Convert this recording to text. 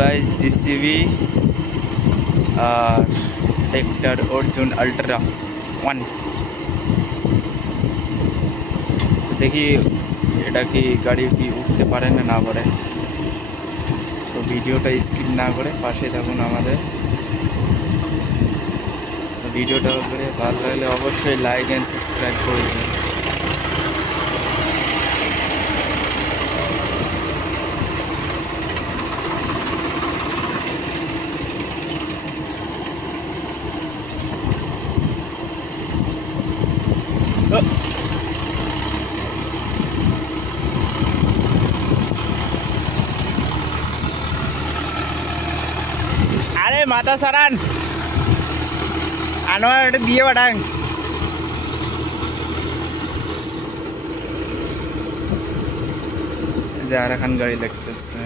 Guys GCB और ट्रैक्टर अर्जुन अल्ट्रा 1 देखी এটা কি গাড়ি কি উঠতে পারে না না পারে। তো ভিডিওটা স্কিপ না করে পাশে থাকুন আমাদের। ভিডিওটা করে ভালো লাগলে অবশ্যই লাইক এন্ড সাবস্ক্রাইব করে দিন। আরে মাথা সারান আনোয়ার এটা দিয়ে পাঠান। যে আর এখন গাড়ি লাগতেছে।